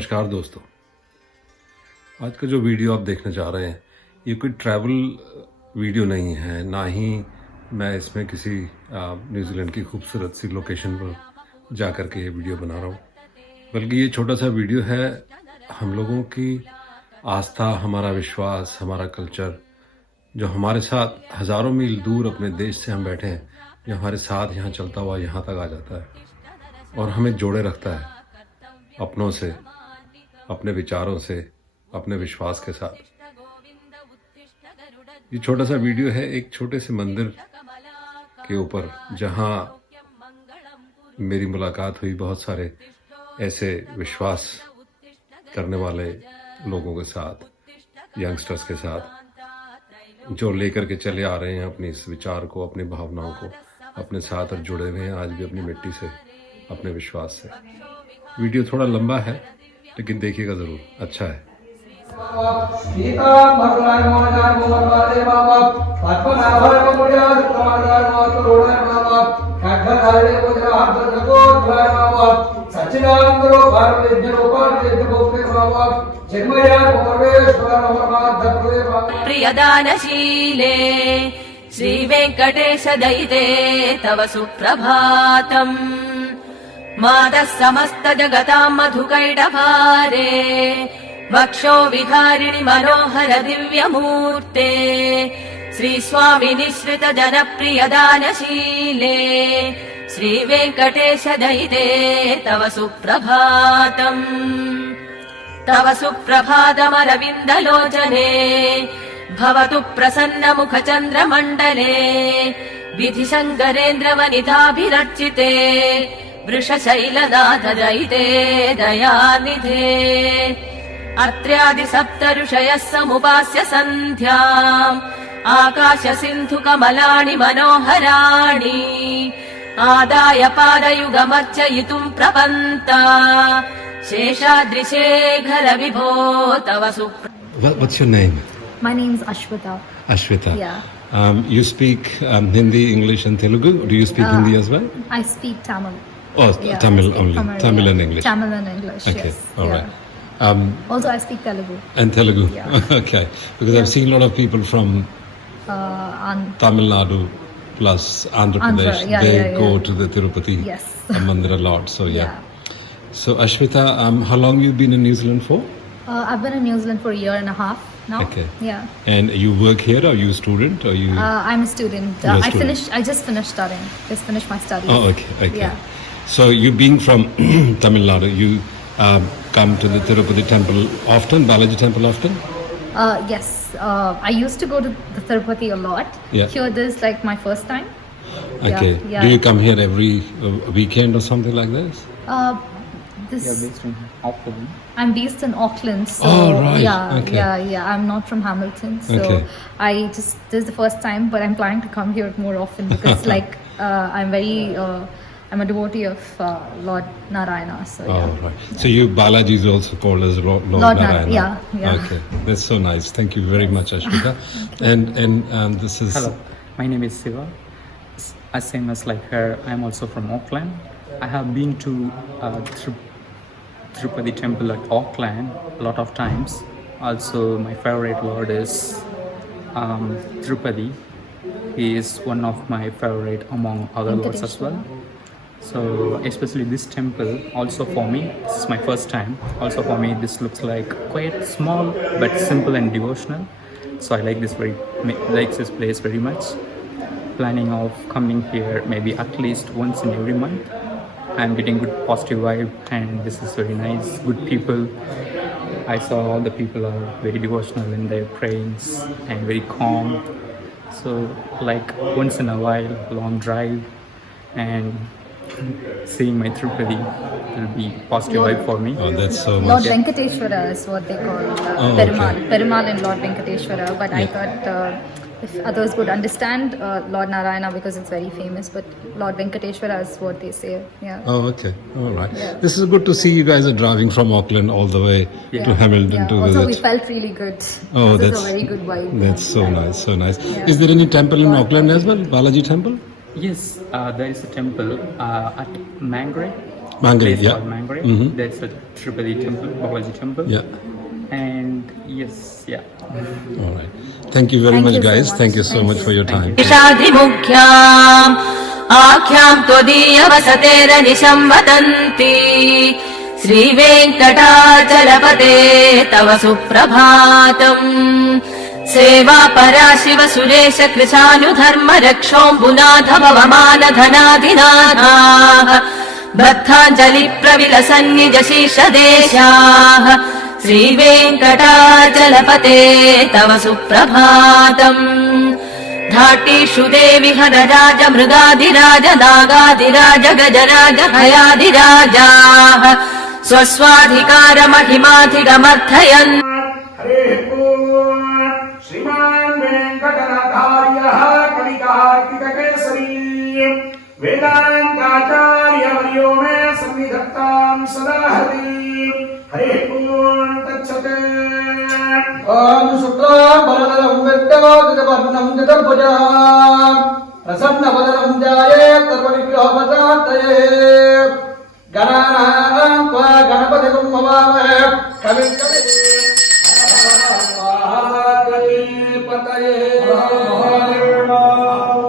नमस्कार दोस्तों। आज का जो वीडियो आप देखने जा रहे हैं ये कोई ट्रैवल वीडियो नहीं है, ना ही मैं इसमें किसी न्यूजीलैंड की खूबसूरत सी लोकेशन पर जा कर के ये वीडियो बना रहा हूँ, बल्कि ये छोटा सा वीडियो है हम लोगों की आस्था, हमारा विश्वास, हमारा कल्चर जो हमारे साथ हज़ारों मील दूर अपने देश से हम बैठे हैं, जो हमारे साथ यहाँ चलता हुआ यहाँ तक आ जाता है और हमें जोड़े रखता है अपनों से, अपने विचारों से, अपने विश्वास के साथ। ये छोटा सा वीडियो है एक छोटे से मंदिर के ऊपर जहाँ मेरी मुलाकात हुई बहुत सारे ऐसे विश्वास करने वाले लोगों के साथ, यंगस्टर्स के साथ, जो लेकर के चले आ रहे हैं अपने इस विचार को, अपनी भावनाओं को अपने साथ और जुड़े हुए हैं आज भी अपनी मिट्टी से, अपने विश्वास से। वीडियो थोड़ा लंबा है लेकिन देखिएगा ज़रूर, अच्छा है। प्रियदानशीले श्री वेंकटेश दयिते तव सुप्रभातम्। मातः समस्त जगतां मधुकैटभारे वक्षो विहारिणि मनोहर दिव्यमूर्ते श्री स्वामी निःसृत जनप्रिय दानशीले श्री वेंकटेश दयिते तव सुप्रभातम्। तव सुप्रभातमरविन्दलोचने भवतु प्रसन्न मुख चन्द्रमण्डले विधिशङ्करेन्द्र वनिताभिरर्चिते वृषशैलनाथ दयिते दयानिधे। अत्र्यादि सप्त ऋषयः समुपास्य सन्ध्याम् आकाश सिन्धु कमलानि मनोहराणि आदाय पादयुगमर्चयितुम् प्रपन्ता शेषाद्रिशेखर विभो तव What's your name? My name is Ashwita. Ashwita. Yeah. You speak Hindi, English and Telugu. Do you speak Hindi as well? I speak Tamil. Oh, Yeah, Tamil I speak only. Tamil yeah. and English. Tamil and English. Okay, Yes. all yeah. right. Also, I speak Telugu. And Telugu. Yeah. Okay, because I've seen a lot of people from Tamil Nadu plus Andhra Pradesh. yeah, They yeah, go yeah. to the Tirupati Yes. Mandir a lot. So yeah. Yeah. So Ashwita, how long you been in New Zealand for? I've been in New Zealand for a year and a half now. Okay. Yeah. And you work here? Are you a student? Or you? I'm a student. You're a student. I just finished studying. Just finished my studies. Oh, okay, okay. Yeah. So you being from Tamil Nadu, you come to the Tirupati temple often, Balaji temple often? Yes. I used to go to the Tirupati a lot. Yeah. Here, this is like my first time. Okay. Yeah. Do you come here every weekend or something like this? This. Based in Auckland. I'm based in Auckland, so Oh, right. yeah, Okay. yeah. I'm not from Hamilton, so Okay. this is the first time, but I'm planning to come here more often because, I'm a devotee of Lord Narayana. So yeah. Oh, right. So you Balaji is also called as Lord Narayana. Yeah. Okay, that's so nice. Thank you very much, Ashwita. and this is. Hello, my name is Siva. As same as like her, I'm also from Auckland. I have been to Tirupati temple at Auckland a lot of times. Also, my favorite lord is Tirupati. He is one of my favorite among other lords as well. So especially this temple, also for me, this is my first time. Also for me, this looks like quite small but simple and devotional. So I like this place very much. Planning of coming here maybe at least once in every month. I'm getting good positive vibe and this is very nice, good people. I saw all the people are very devotional in their prayings and very calm. So like once in a while, long drive and seeing my Tirupati will be positive vibe for me. Oh, that's so Lord much. Venkateshwara is what they call okay. Perumal and Lord Venkateshwara. But I thought if others would understand Lord Narayana because it's very famous, but Lord Venkateshwara is what they say. Yeah. Oh, okay. All right. Yeah. This is good to see you guys are driving from Auckland all the way to Hamilton to Also, we visit. felt really good. Oh, this that's is a very good vibe. That's so nice, so nice. Yeah. Is there any temple in Auckland as well? Balaji temple? Yes, there is a temple at Mangere. Mangri, place yeah. called Mangri. Mhm. That's a Tirupati temple, Balaji temple. Yeah. And yes, yeah. All right. Thank you very Thank much, you so guys. much. Thank you so Thank much you. for your Thank time. you. षाधिमुख्याम् आख्याम् त्वदीयवसतेरनिशम् वदन्ति श्रीवेङ्कटाचलपते तव सुप्रभातम् सेवा परा शिव सुरेश कृशानुधर्म रक्षोऽम्बुनाथ भवमानधनाधिनाथाः बद्धाञ्जलि प्रविलसन्निज शीर्षदेशाः श्रीवेङ्कटाचलपते तव सुप्रभातम् धाटीषु देवि हरराज मृगाधिराज नागाधिराज गजराज हयाधिराजाः स्वस्वाधिकारमहिमाधिगमर्थयन् हरेः श्रीमान् वेङ्कटनाथार्यः कवितार्किककेसरी वेदान्ताचार्यवर्यो मे संविधत्तां सदा हरि हरेः तच्छते शुक्लां वरदं चतुर्भुजां प्रसन्नवदनं ध्यायेत् सर्वविघ्नोपशान्तये गणानां त्वा गणपतिं भवामहे कविं कविपतये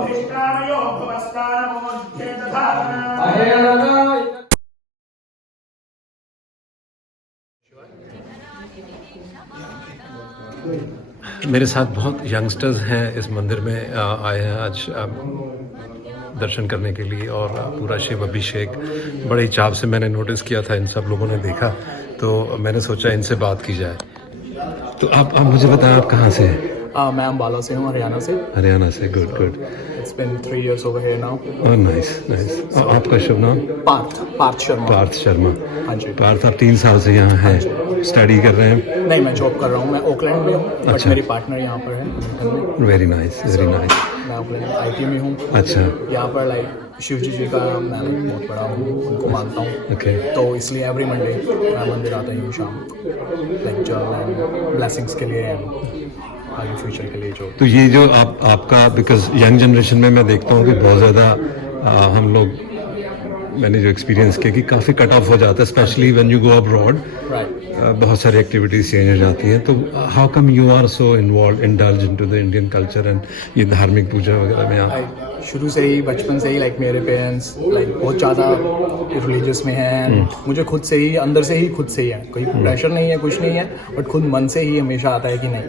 अधिष्ठानयो भवस्तानमोध्ये दधाना अहेरणाय मेरे साथ बहुत यंगस्टर्स हैं इस मंदिर में आए हैं आज दर्शन करने के लिए और पूरा शिव अभिषेक बड़े चाव से मैंने नोटिस किया था। इन सब लोगों ने देखा तो मैंने सोचा इनसे बात की जाए। तो आप मुझे बताएं आप कहाँ से हैं? मैं अम्बाला से हूँ, हरियाणा से. हरियाणा से। Good good. It's been 3 years over here now. Oh nice nice. आपका शुभ नाम? पार्थ शर्मा. पार्थ शर्मा। हाँ जी. पार्थ आप 3 साल से यहाँ हैं, स्टडी कर रहे हैं? नहीं, मैं जॉब कर रहा हूँ. मैं ओकलैंड में हूँ, बट अच्छा. मेरी पार्टनर यहाँ पर है. Very nice very nice. मैं ओकलैंड IT में हूँ. अच्छा यहाँ पर लाइक शिव जी का मैं बहुत बड़ा हूँ, उनको मानता हूँ. ओके। तो इसलिए एवरी मंडे मैं मंदिर आता ही हूँ शाम, लाइक जल एंड ब्लेसिंग्स के लिए एंड आगे फ्यूचर के लिए जो. तो ये जो आपका बिकॉज यंग जनरेशन में मैं देखता हूँ कि बहुत ज़्यादा हम लोग मैंने जो एक्सपीरियंस किया कि काफ़ी कट ऑफ हो जाता है specially when you go abroad. Right. बहुत सारी एक्टिविटीज चेंज हो जाती हैं। तो how come you are so involve indulge into the Indian culture and ये धार्मिक पूजा वगैरह में आप? शुरू से ही बचपन से ही लाइक मेरे पेरेंट्स लाइक बहुत ज़्यादा रिलीजियस में हैं. मुझे खुद से ही अंदर से ही खुद से ही है, कोई प्रेशर नहीं है, कुछ नहीं है, बट खुद मन से ही हमेशा आता है कि नहीं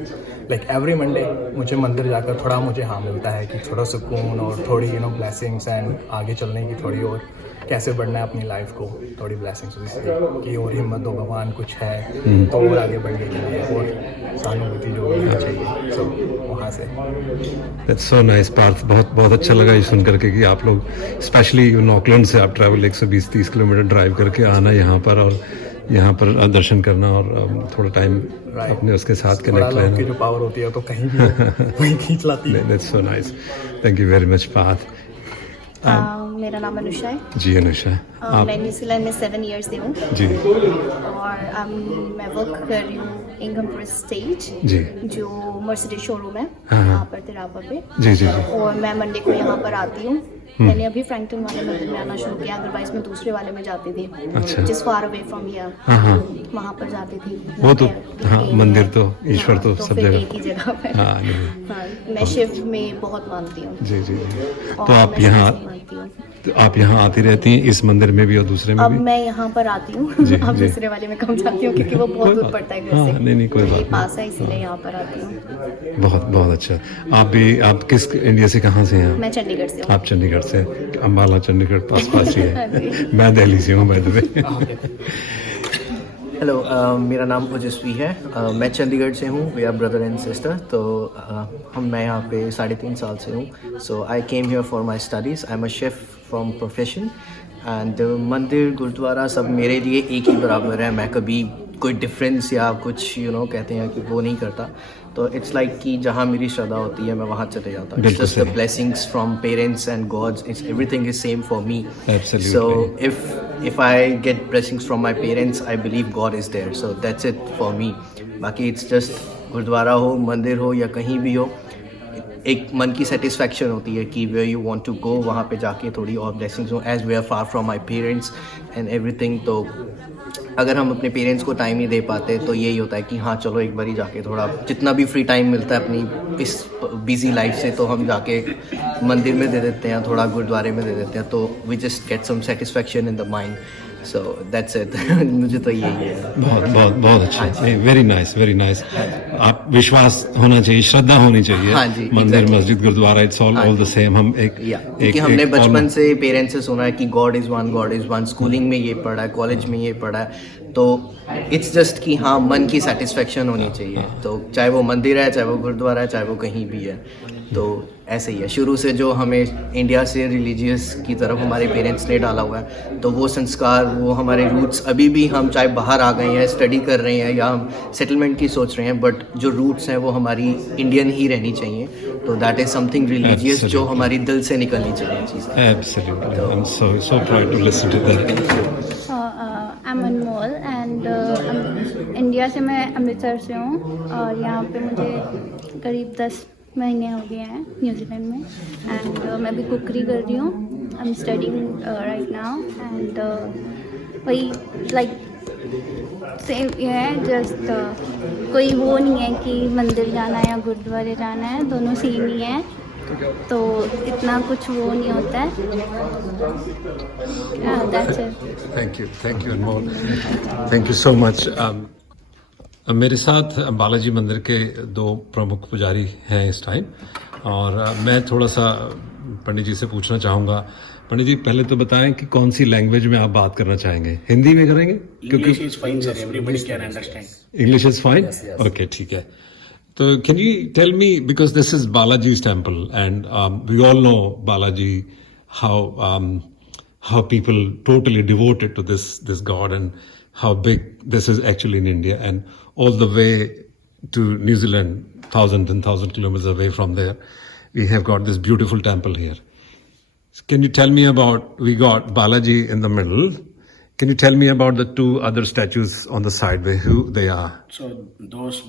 लाइक एवरी मंडे मुझे मंदिर जाकर थोड़ा मुझे मिलता है कि थोड़ा सुकून और थोड़ी ब्लेसिंग्स एंड आगे चलने की थोड़ी और कैसे बढ़ना है अपनी लाइफ को, थोड़ी ब्लेसिंग्स की और हिम्मत दो भगवान कुछ है तो और आगे बढ़ने के लिए और सहानुभूति जो होना चाहिए सो वहाँ से. That's so nice Parth. बहुत बहुत अच्छा लगा ये सुन करके कि आप लोग स्पेशली ऑकलैंड से आप ट्रैवल 120-30 किलोमीटर ड्राइव करके आना यहाँ पर और यहाँ पर दर्शन करना और थोड़ा टाइम अपने उसके साथ कनेक्ट रहना की जो पावर होती है तो कहीं भी वहीं खींच लाती है. That's so nice. Thank you very much Parth. मेरा नाम अनुषा है. जी अनुषा मैं न्यूजीलैंड में 7 ईयर्स से हूँ जी और मैं वर्क कर रही हूँ इनकम स्टेज जी जो मर्सिडीज शोरूम है हाँ, हाँ. यहाँ पर तिरापा पे. जी जी जी और मैं मंडे को यहाँ पर आती हूँ. मैंने अभी फ्रैंकटन वाले मंदिर में आना शुरू किया, अदरवाइज मैं दूसरे वाले में जाती थी अच्छा. जिस फार अवे फ्रॉम हियर हाँ हाँ वहाँ पर जाती थी. वो तो हाँ मंदिर तो ईश्वर तो सब फिर जगह एक ही जगह पे. हाँ नहीं हाँ, मैं शिव में बहुत मानती हूँ. जी जी जी। और तो आप मैं यहाँ शिव मानती हूँ. तो आप यहाँ आती रहती हैं इस मंदिर में भी और दूसरे में अब भी? मैं यहाँ पर आती हूँ. जी, अब जी। दूसरे वाले में कम जाती हूँ क्योंकि वो बहुत दूर पड़ता है घर हाँ, से. नहीं कोई बात ये नहीं। पास है इसलिए यहाँ पर आती हूँ. बहुत बहुत अच्छा। आप किस इंडिया से कहाँ से हैं? मैं चंडीगढ़ से हूँ. आप चंडीगढ़ से। अम्बाला चंडीगढ़ पास पास ही हाँ है। जी. मैं दिल्ली से हूँ बाय द वे। हेलो मेरा नाम ओजस्वी है. मैं चंडीगढ़ से हूँ. We are brother and sister. तो मैं यहाँ पे 3.5 साल से हूँ. So I came here for my studies. I am a chef from profession and मंदिर गुरुद्वारा सब मेरे लिए एक ही बराबर है. मैं कभी कोई डिफरेंस या कुछ कहते हैं कि वो नहीं करता. तो इट्स लाइक कि जहाँ मेरी श्रद्धा होती है मैं वहाँ चले जाता हूँ. It's just the blessings from parents and gods. It's everything is same for me. Absolutely. So if I get blessings from my parents, I believe God is there. So that's it for me. बाकी it's just gurdwara हो, मंदिर हो या कहीं भी हो, एक मन की सेटिस्फैक्शन होती है कि where you want to go, वहाँ पे जाके थोड़ी और ब्लेसिंग्स हो, as we are far from my parents and everything. तो अगर हम अपने पेरेंट्स को टाइम नहीं दे पाते तो यही होता है कि हाँ चलो एक बार ही जाके थोड़ा जितना भी फ्री टाइम मिलता है अपनी इस बिजी लाइफ से, तो हम जाके मंदिर में दे देते हैं, थोड़ा गुरुद्वारे में दे देते हैं, तो we just get some satisfaction in the mind. So that's it. मुझे तो यही है। बहुत बहुत बहुत अच्छा, वेरी नाइस वेरी नाइस। आप विश्वास होना चाहिए, श्रद्धा होनी चाहिए। हाँ जी, मंदिर exactly. मस्जिद गुरुद्वारा इट्स ऑल द सेम। हम क्योंकि हमने बचपन से पेरेंट्स से सुना है कि गॉड इज वन, स्कूलिंग में ये पढ़ा है, कॉलेज में ये पढ़ा है, तो इट्स जस्ट कि हाँ मन की सेटिस्फेक्शन होनी चाहिए। तो चाहे वो मंदिर है, चाहे वो गुरुद्वारा है, चाहे वो कहीं भी है, तो ऐसे ही है। शुरू से जो हमें इंडिया से रिलीजियस की तरफ हमारे पेरेंट्स ने डाला हुआ है, तो वो संस्कार, वो हमारे रूट्स अभी भी, हम चाहे बाहर आ गए हैं, स्टडी कर रहे हैं या हम सेटलमेंट की सोच रहे हैं, बट जो रूट्स हैं वो हमारी इंडियन ही रहनी चाहिए। तो दैट इज समथिंग रिलीजियस जो हमारी दिल से निकलनी चाहिए चीज़ें। Absolutely. I'm so proud to listen to that. I'm Anmol and India से मैं अमृतसर से हूँ और यहाँ पे मुझे करीब 10 महीने हो गए हैं न्यूजीलैंड में। एंड मैं भी कुकरी कर रही हूँ। I am studying right now and वही लाइक सेम ये है, जस्ट कोई वो नहीं है कि मंदिर जाना है या गुरुद्वारे जाना है, दोनों सेम ही है, तो इतना कुछ वो नहीं होता है। That's it. Thank you Anmol, thank you so much. मेरे साथ बालाजी मंदिर के 2 प्रमुख पुजारी हैं इस टाइम, और मैं थोड़ा सा पंडित जी से पूछना चाहूँगा। पंडित जी, पहले तो बताएं कि कौन सी लैंग्वेज में आप बात करना चाहेंगे? हिंदी में करेंगे? English is fine, sir. Everybody can understand. English is fine? Okay, ठीक है। So can you tell me, because this is Balaji's temple and we all know Balaji, how people totally devoted to this god and how big this is actually in India, and all the way to New Zealand, thousands and thousands of kilometers away from there, we have got this beautiful temple here. So can you tell me about, we got Balaji in the middle. Can you tell me about the 2 other statues on the side, who they are? So those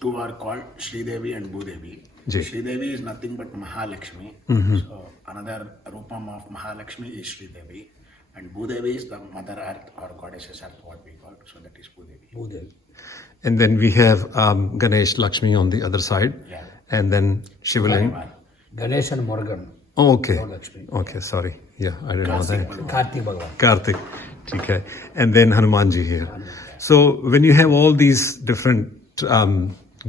two are called Sri Devi and Bhudevi. Ji. Sri Devi is nothing but Mahalakshmi. So another Rupam of Mahalakshmi is Sri Devi, and Bhudevi is the Mother Earth or Goddesses Earth, what we call. So that is Bhudevi. And then we have Ganesh Lakshmi on the other side. Yeah. And then Shivaling. Ganesh and Morgan. Oh, okay. Lakshmi. Okay, sorry. Yeah, I didn't know that. Kartik Bhagwan. Kartik. Okay. And then Hanuman ji here. So when you have all these different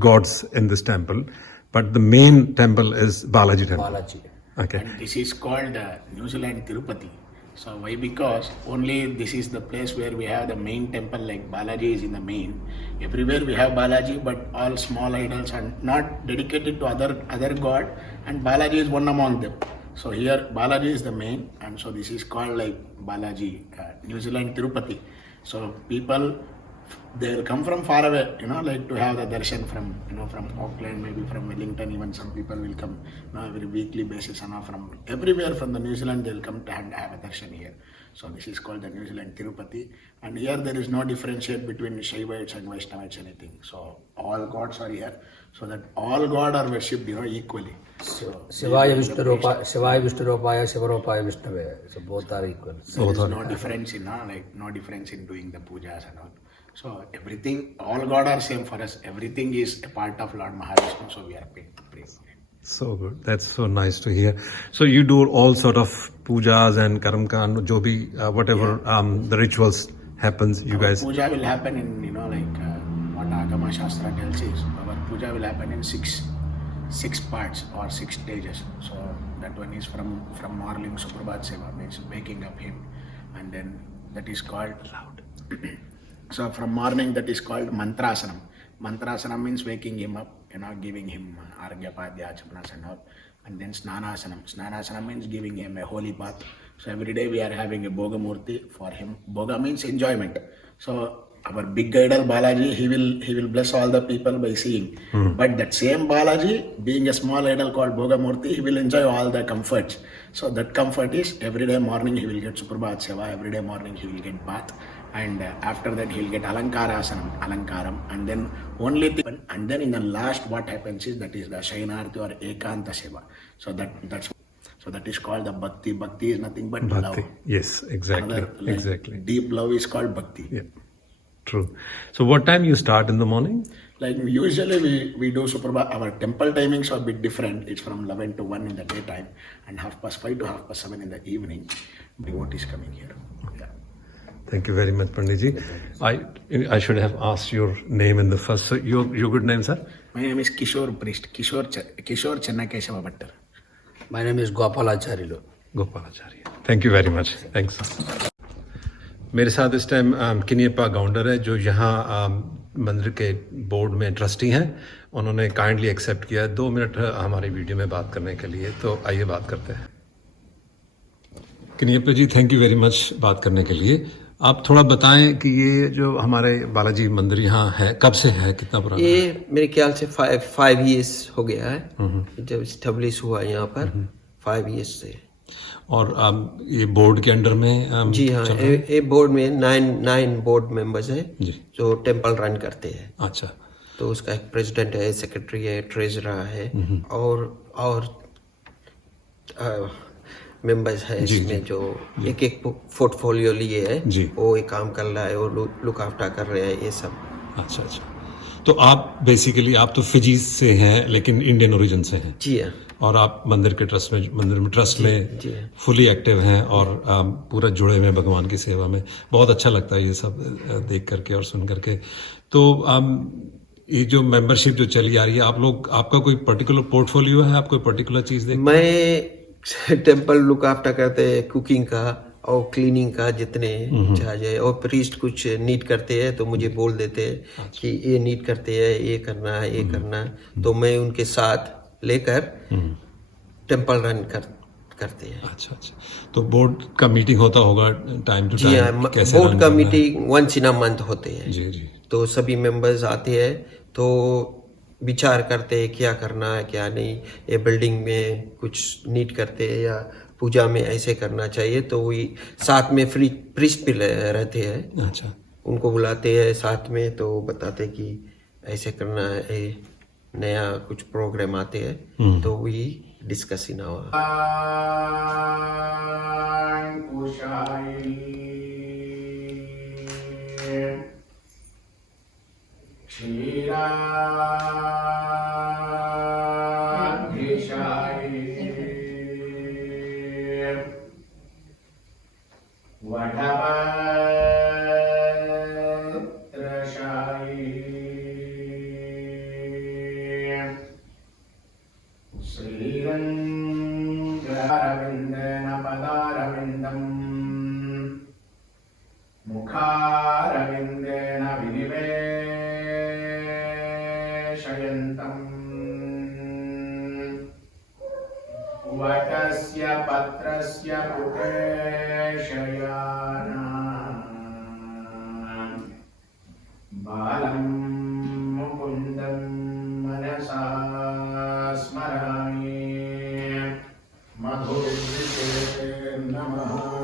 gods in this temple, but the main temple is Balaji temple. Balaji. Okay. And this is called New Zealand Tirupati. So why? Because only this is the place where we have the main temple, like Balaji is in the main. Everywhere we have Balaji, but all small idols are not dedicated to other god, and Balaji is one among them. So here Balaji is the main, and so this is called like Balaji, New Zealand Tirupati. So people, they'll come from far away, like to have the darshan from, from Auckland, maybe from Wellington, even some people will come, every weekly basis, and from everywhere from the New Zealand, they'll come to have a darshan here. So this is called the New Zealand Tirupati, and here there is no differentiate between Shaivites and Vaishnavites, anything. So all gods are here, so that all gods are worshipped, equally. So Shivaya Vishnu Rupaya Shivaropaya Vishnave. So both are equal. there is no difference in, no difference in doing the pujas and all. So everything, all God are same for us. Everything is a part of Lord Mahavishnu, so we are praying. So good. That's so nice to hear. So you do all sort of pujas and karamkan, jo bhi, whatever the rituals happens, you guys. Puja will happen in, what Agama Shastra tells is, our puja will happen in six parts or 6 stages. So that one is from morning Suprabhat Seva, means waking up him, and then that is called loud. So from morning that is called Mantrasanam. Mantrasanam means waking him up, giving him Argya Padya, Chapanas and all. And then Snanasanam. Snanasanam means giving him a holy bath. So every day we are having a Bhoga Murti for him. Bhoga means enjoyment. So our big idol Balaji, he will bless all the people by seeing. But that same Balaji, being a small idol called Bhoga Murti, he will enjoy all the comforts. So that comfort is every day morning he will get Suprabhat Seva, every day morning he will get bath. And after that he'll get Alankaram, and then only thing. And then in the last, what happens is that is the Shayanarti or Ekanta Seva. So that is called the Bhakti. Bhakti is nothing but love. Bhakti. Yes, exactly. Another, like, Exactly. Deep love is called Bhakti. Yeah. True. So what time you start in the morning? Like usually we do Suprabhat. Our temple timings are a bit different. It's from 11 to 1 in the daytime and 5:30 to 7:30 in the evening. Devotees coming here. Yeah. Thank you very much, Pandit ji. I should have asked your name in the first. So your good name, sir? My name is Kishore Priest. Kishore Chennakeshava Bhattar. My name is Gopalacharya. Gopalacharya. Thank you very much. Thanks. मेरे साथ इस time किनियप्पा Gounder है जो यहाँ मंदिर के board में trustee हैं. उन्होंने काइंडली एक्सेप्ट किया 2 मिनट हमारी वीडियो में बात करने के लिए. तो आइए बात करते हैं. किनियप्पा जी, थैंक यू वेरी मच बात करने के लिए. आप थोड़ा बताएं कि ये जो हमारे बालाजी मंदिर यहाँ है कब से है, कितना पुराना? ये मेरे ख्याल से 5 years हो गया है जब स्टेब्लिश हुआ यहाँ पर. 5 years से. और ये बोर्ड के अंडर में जी हाँ, ये बोर्ड में 9 बोर्ड मेंबर्स हैं जो टेम्पल रन करते हैं. अच्छा. तो उसका एक प्रेसिडेंट है, सेक्रेटरी है, ट्रेजरर है और मेंबर्स है इसमें जो एक पोर्टफोलियो लिए है, वो एक काम कर रहा है और लुक आफ्टर कर रहे हैं ये सब. अच्छा. तो आप बेसिकली आप तो फिजी से हैं लेकिन इंडियन ओरिजिन से हैं. जी हाँ. और आप मंदिर में ट्रस्ट में फुली एक्टिव हैं और पूरा जुड़े हुए हैं भगवान की सेवा में. बहुत अच्छा लगता है ये सब देख करके और सुन करके. तो ये जो मेंबरशिप जो चली आ रही है, आपका कोई पर्टिकुलर पोर्टफोलियो है, आप कोई पर्टिकुलर चीज देखते? मैं टेम्पल लुक आफ्टर करते हैं, कुकिंग का और क्लीनिंग का जितने चाहिए. और प्रीस्ट कुछ नीड करते हैं तो मुझे बोल देते हैं कि ये नीड करते हैं, ये करना है, ये करना है. तो मैं उनके साथ लेकर टेम्पल रन करते हैं. अच्छा. तो बोर्ड का मीटिंग होता होगा टाइम टू टाइम? जी हाँ, बोर्ड का मीटिंग 1 in a month होते हैं. जी. तो सभी मेंबर्स आते हैं तो विचार करते हैं क्या करना है क्या नहीं. ये बिल्डिंग में कुछ नीड करते हैं या पूजा में ऐसे करना चाहिए. तो वही साथ में प्रीस्ट भी रहते हैं. अच्छा. उनको बुलाते हैं साथ में तो बताते कि ऐसे करना है. नया कुछ प्रोग्राम आते हैं तो वही डिस्कशन हुआ. मुखारविन्देन विनिवेशयन्तम् वटस्य पत्रस्य पुटे शयानाम् बालं मुकुन्दं मनसा स्मरामि. मधुरिते नमः.